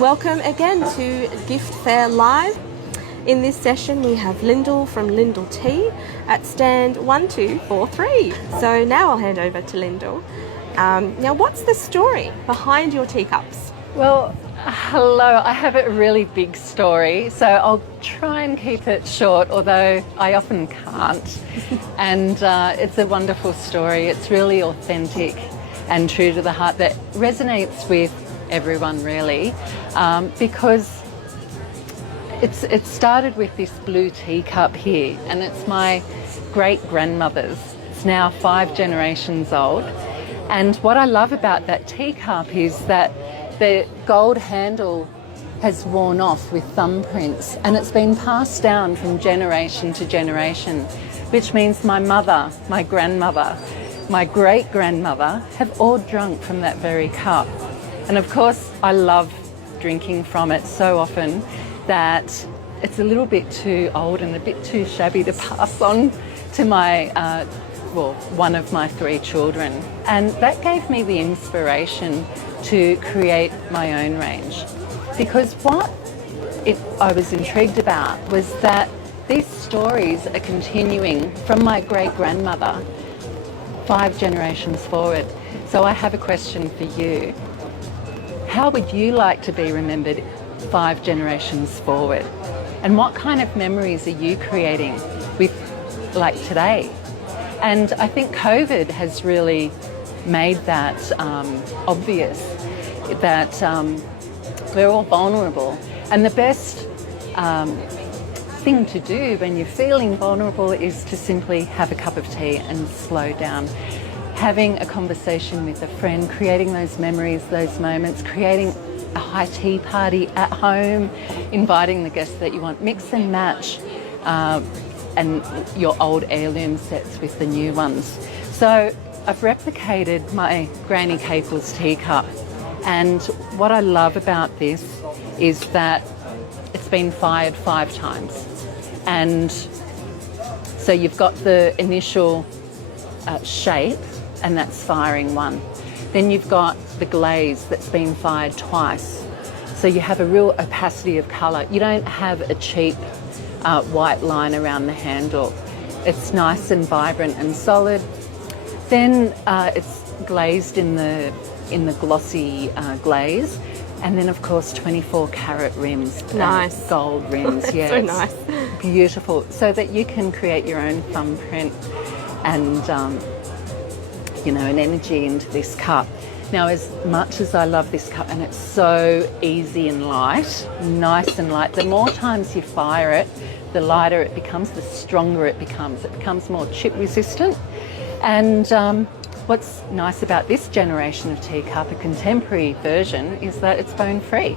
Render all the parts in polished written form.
Welcome again to Gift Fair Live. In this session we have Lyndal from Lyndal Tea at stand 1243. So now I'll hand over to Lyndal. Now what's the story behind your teacups? Well, hello, I have a really big story, so I'll try and keep it short, although I often can't. And it's a wonderful story. It's really authentic and true to the heart that resonates with everyone really, because it started with this blue teacup here, and it's my great-grandmother's. It's now 5 generations old. And what I love about that teacup is that the gold handle has worn off with thumbprints, and it's been passed down from generation to generation, which means my mother, my grandmother, my great-grandmother have all drunk from that very cup. And of course, I love drinking from it so often that it's a little bit too old and a bit too shabby to pass on to my, one of my 3 children. And that gave me the inspiration to create my own range. Because what I was intrigued about was that these stories are continuing from my great-grandmother 5 generations forward. So I have a question for you. How would you like to be remembered 5 generations forward? And what kind of memories are you creating with, like, today? And I think COVID has really made that obvious, that we're all vulnerable. And the best thing to do when you're feeling vulnerable is to simply have a cup of tea and slow down. Having a conversation with a friend, creating those memories, those moments, creating a high tea party at home, inviting the guests that you want, mix and match, and your old heirloom sets with the new ones. So I've replicated my Granny Capel's teacup, and what I love about this is that it's been fired 5 times. And so you've got the initial shape, and that's firing 1. Then you've got the glaze that's been fired twice. So you have a real opacity of colour. You don't have a cheap white line around the handle. It's nice and vibrant and solid. Then it's glazed in the glossy glaze. And then of course 24 karat rims. Nice. Gold rims, yes. So nice. Beautiful. So that you can create your own thumbprint and an energy into this cup. Now, as much as I love this cup, and it's so easy and light, nice and light, the more times you fire it, the lighter it becomes, the stronger it becomes. It becomes more chip resistant. And what's nice about this generation of teacup, a contemporary version, is that it's bone free.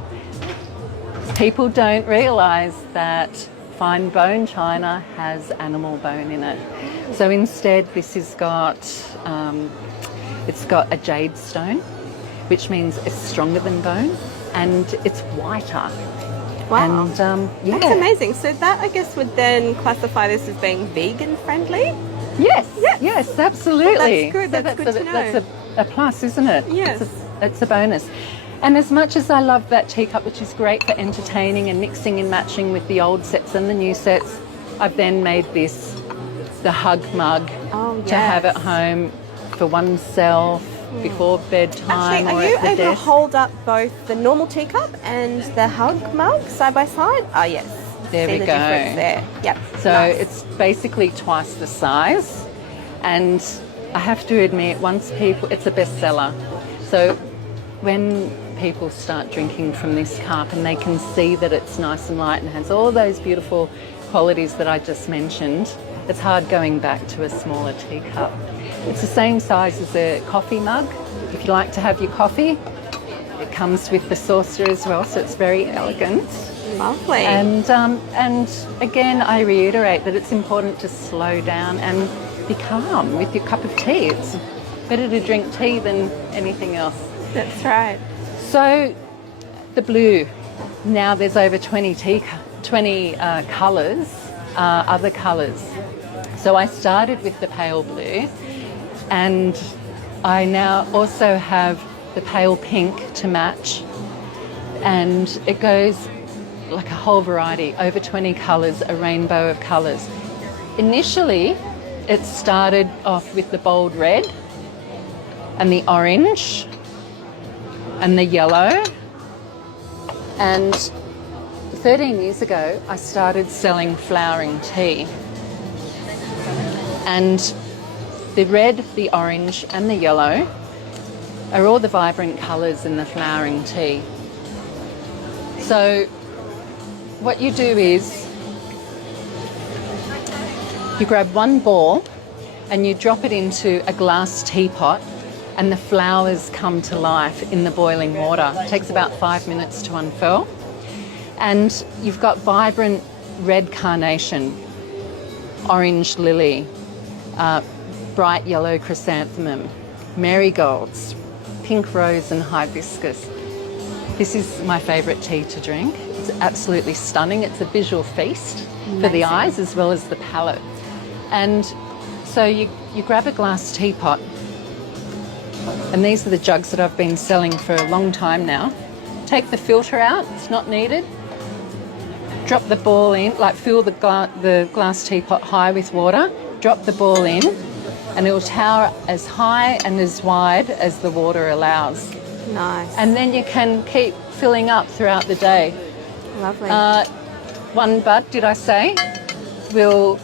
People don't realise that fine bone china has animal bone in it. So instead this has got, it's got a jade stone, which means it's stronger than bone, and it's whiter. Wow. And yeah. That's amazing. So that, I guess, would then classify this as being vegan friendly? Yes, yes, absolutely. Well, that's good. That's good to know. That's a plus, isn't it? Yes. It's a bonus. And as much as I love that teacup, which is great for entertaining and mixing and matching with the old sets and the new sets, I've then made this the hug mug to have at home for oneself before bedtime. Actually, or are you at the able desk. to hold up both the normal teacup and the hug mug side by side? Oh, yes. There See we the go. difference there. Yep. So nice. it's basically twice the size, and I have to admit, it's a bestseller. So when people start drinking from this cup and they can see that it's nice and light and has all those beautiful qualities that I just mentioned, it's hard going back to a smaller teacup. It's the same size as a coffee mug. If you like to have your coffee, it comes with the saucer as well, so it's very elegant. Lovely. And again, I reiterate that it's important to slow down and be calm with your cup of tea. It's better to drink tea than anything else. That's right. So the blue, now there's over 20 colours, other colours. So I started with the pale blue, and I now also have the pale pink to match. and it goes like a whole variety, over 20 colours, a rainbow of colours. Initially, it started off with the bold red and the orange and the yellow. And 13 years ago, I started selling flowering tea. And the red, the orange and the yellow are all the vibrant colours in the flowering tea. So what you do is you grab one ball and you drop it into a glass teapot, and the flowers come to life in the boiling water. It takes about 5 minutes to unfurl. And you've got vibrant red carnation, orange lily, bright yellow chrysanthemum, marigolds, pink rose and hibiscus. This is my favourite tea to drink. It's absolutely stunning. It's a visual feast for the eyes as well as the palate. And so you grab a glass teapot, and these are the jugs that I've been selling for a long time now. Take the filter out, it's not needed. Drop the ball in, like fill the glass teapot high with water, drop the ball in, and it will tower as high and as wide as the water allows. Nice. And then you can keep filling up throughout the day. Lovely. One bud, did I say, will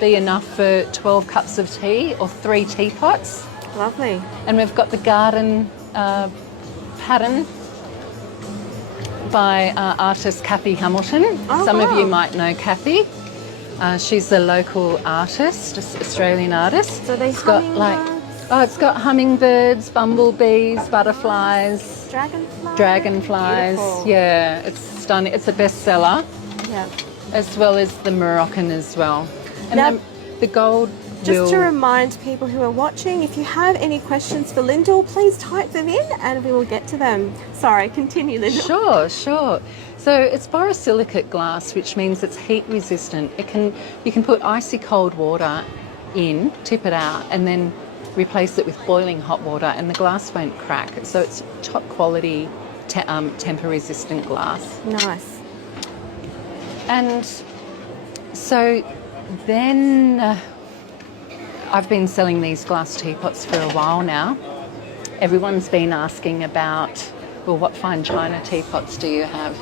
be enough for 12 cups of tea or 3 teapots. Lovely. And we've got the garden pattern by artist Kathy Hamilton. Some of you might know Kathy. She's a local artist, Australian artist. So they it's got it's got hummingbirds, bumblebees, butterflies, dragonflies. Beautiful. Yeah, it's stunning. It's a bestseller. Yeah. As well as the Moroccan as well. And Now, then the gold. Just to remind people who are watching, if you have any questions for Lyndal, please type them in and we will get to them. Sorry, continue, Lyndal. Sure. So it's borosilicate glass, which means it's heat resistant. You can put icy cold water in, tip it out, and then replace it with boiling hot water, and the glass won't crack. So it's top quality temper resistant glass. Nice. And so then I've been selling these glass teapots for a while now. Everyone's been asking about, well, what fine china teapots do you have?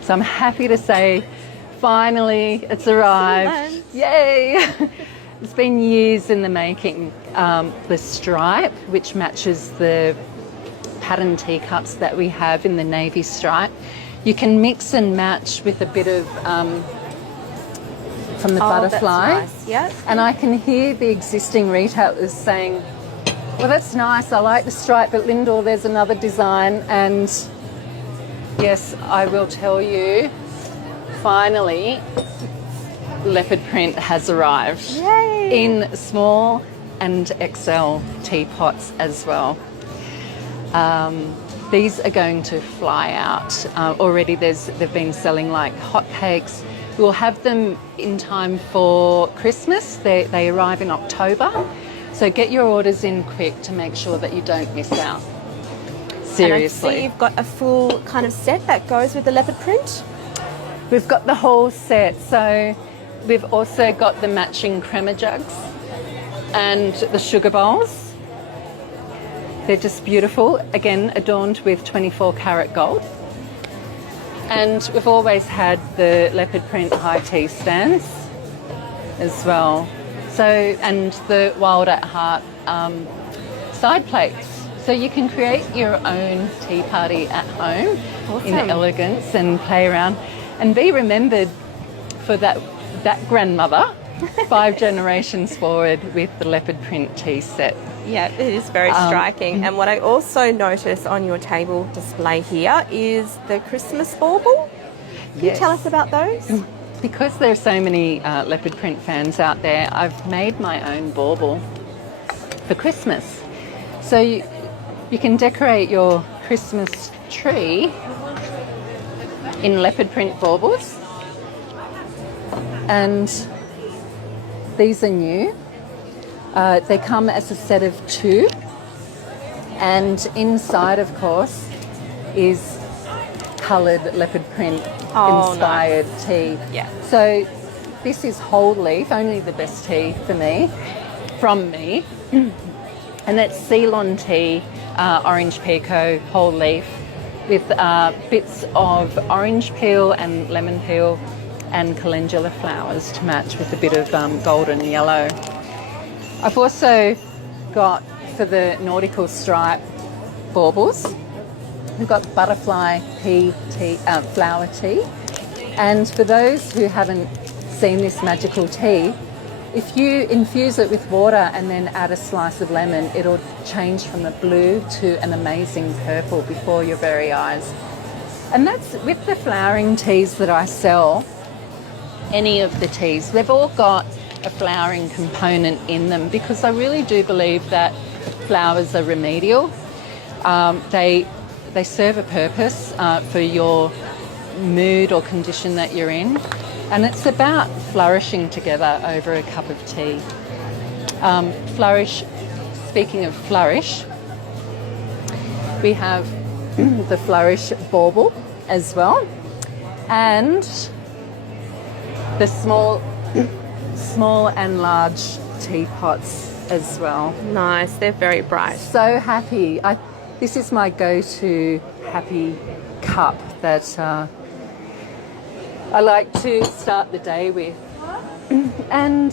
So I'm happy to say, finally, it's arrived. Excellent. Yay! It's been years in the making. The stripe, which matches the pattern teacups that we have in the navy stripe, you can mix and match with a bit of from the butterfly. That's nice. Yep. And I can hear the existing retailers saying, well, that's nice, I like the stripe, but Lyndal, there's another design. And yes, I will tell you, finally, leopard print has arrived. Yay! In small and XL teapots as well. These are going to fly out. Already they've been selling like hotcakes. We'll have them in time for Christmas. They arrive in October. So get your orders in quick to make sure that you don't miss out. Seriously. And I see you've got a full kind of set that goes with the leopard print. We've got the whole set. So we've also got the matching crema jugs and the sugar bowls. They're just beautiful. Again, adorned with 24 karat gold. And we've always had the leopard print high tea stands as well. So, and the Wild at Heart side plates. So you can create your own tea party at home in elegance and play around and be remembered for that grandmother 5 generations forward with the leopard print tea set. Yeah, it is very striking. And what I also notice on your table display here is the Christmas bauble. Can you tell us about those? Because there are so many leopard print fans out there, I've made my own bauble for Christmas. So you can decorate your Christmas tree in leopard print baubles. And these are new. They come as a set of 2, and inside, of course, is coloured leopard print Oh, inspired tea. Yeah. So this is whole leaf, only the best tea for me, from me. And it's Ceylon tea, orange pekoe, whole leaf, with bits of orange peel and lemon peel and calendula flowers to match with a bit of golden yellow. I've also got, for the nautical stripe baubles, we've got butterfly pea tea, flower tea. And for those who haven't seen this magical tea, if you infuse it with water and then add a slice of lemon, it'll change from a blue to an amazing purple before your very eyes. And that's with the flowering teas that I sell. Any of the teas, they've all got a flowering component in them, because I really do believe that flowers are remedial. They serve a purpose for your mood or condition that you're in, and it's about flourishing together over a cup of tea. Flourish. Speaking of flourish, we have the flourish bauble as well, and the small and large teapots as well. Nice. They're very bright. So happy. This is my go-to happy cup that I like to start the day with. And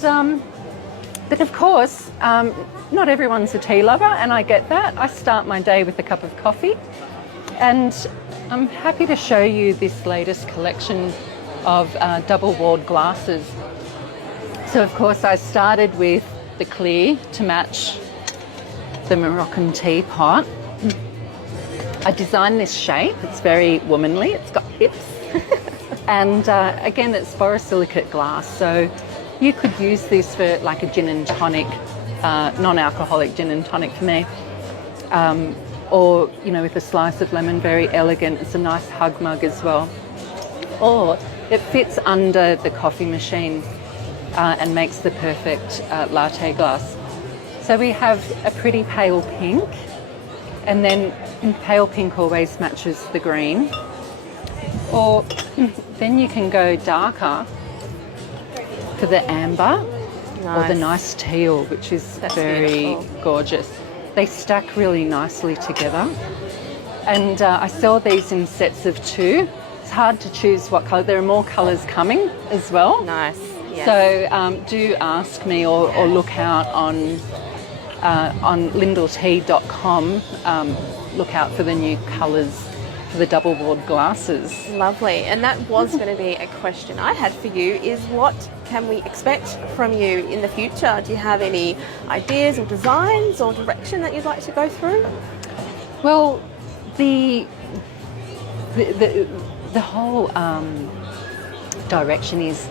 but of course, not everyone's a tea lover, and I get that. I start my day with a cup of coffee, and I'm happy to show you this latest collection of double-walled glasses. So of course I started with the clear to match the Moroccan teapot. I designed this shape. It's very womanly. It's got hips. And again, it's borosilicate glass. So you could use this for like a gin and tonic, non-alcoholic gin and tonic for me. Or, you know, with a slice of lemon, very elegant. It's a nice hug mug as well. Or it fits under the coffee machine and makes the perfect latte glass. So we have a pretty pale pink, and then pale pink always matches the green. Or then you can go darker for the amber, or the nice teal, which is very gorgeous. They stack really nicely together. And I sell these in sets of 2. It's hard to choose what colour. There are more colours coming as well. Nice. Yeah. So do ask me, or look out on lyndaltea.com. Look out for the new colours for the double-walled glasses. Lovely. And that was going to be a question I had for you, is what can we expect from you in the future? Do you have any ideas or designs or direction that you'd like to go through? Well, the whole direction is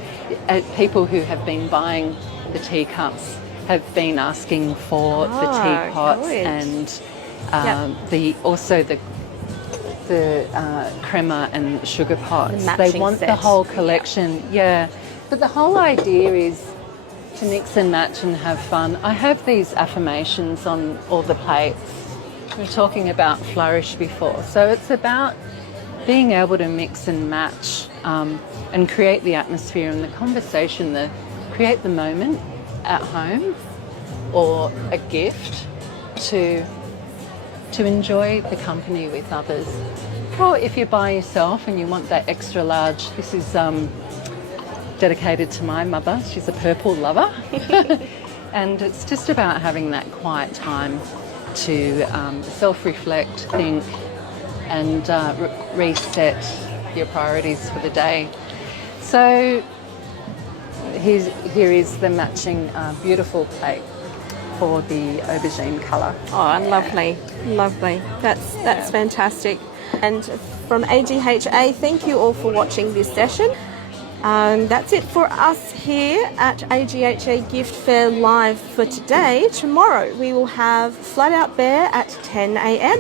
people who have been buying the teacups have been asking for the teapots and the crema and sugar pots. They want the whole collection, yeah. But the whole idea is to mix and match and have fun. I have these affirmations on all the plates. We were talking about flourish before, so it's about being able to mix and match and create the atmosphere and the conversation, create the moment at home or a gift to enjoy the company with others. Or if you're by yourself and you want that extra large, this is dedicated to my mother. She's a purple lover. And it's just about having that quiet time to self-reflect, think, and reset your priorities for the day. So here is the matching beautiful plate for the aubergine colour. Oh, lovely, lovely. That's fantastic. And from AGHA, thank you all for watching this session. That's it for us here at AGHA Gift Fair Live for today. Tomorrow we will have Flat Out Bear at 10 a.m.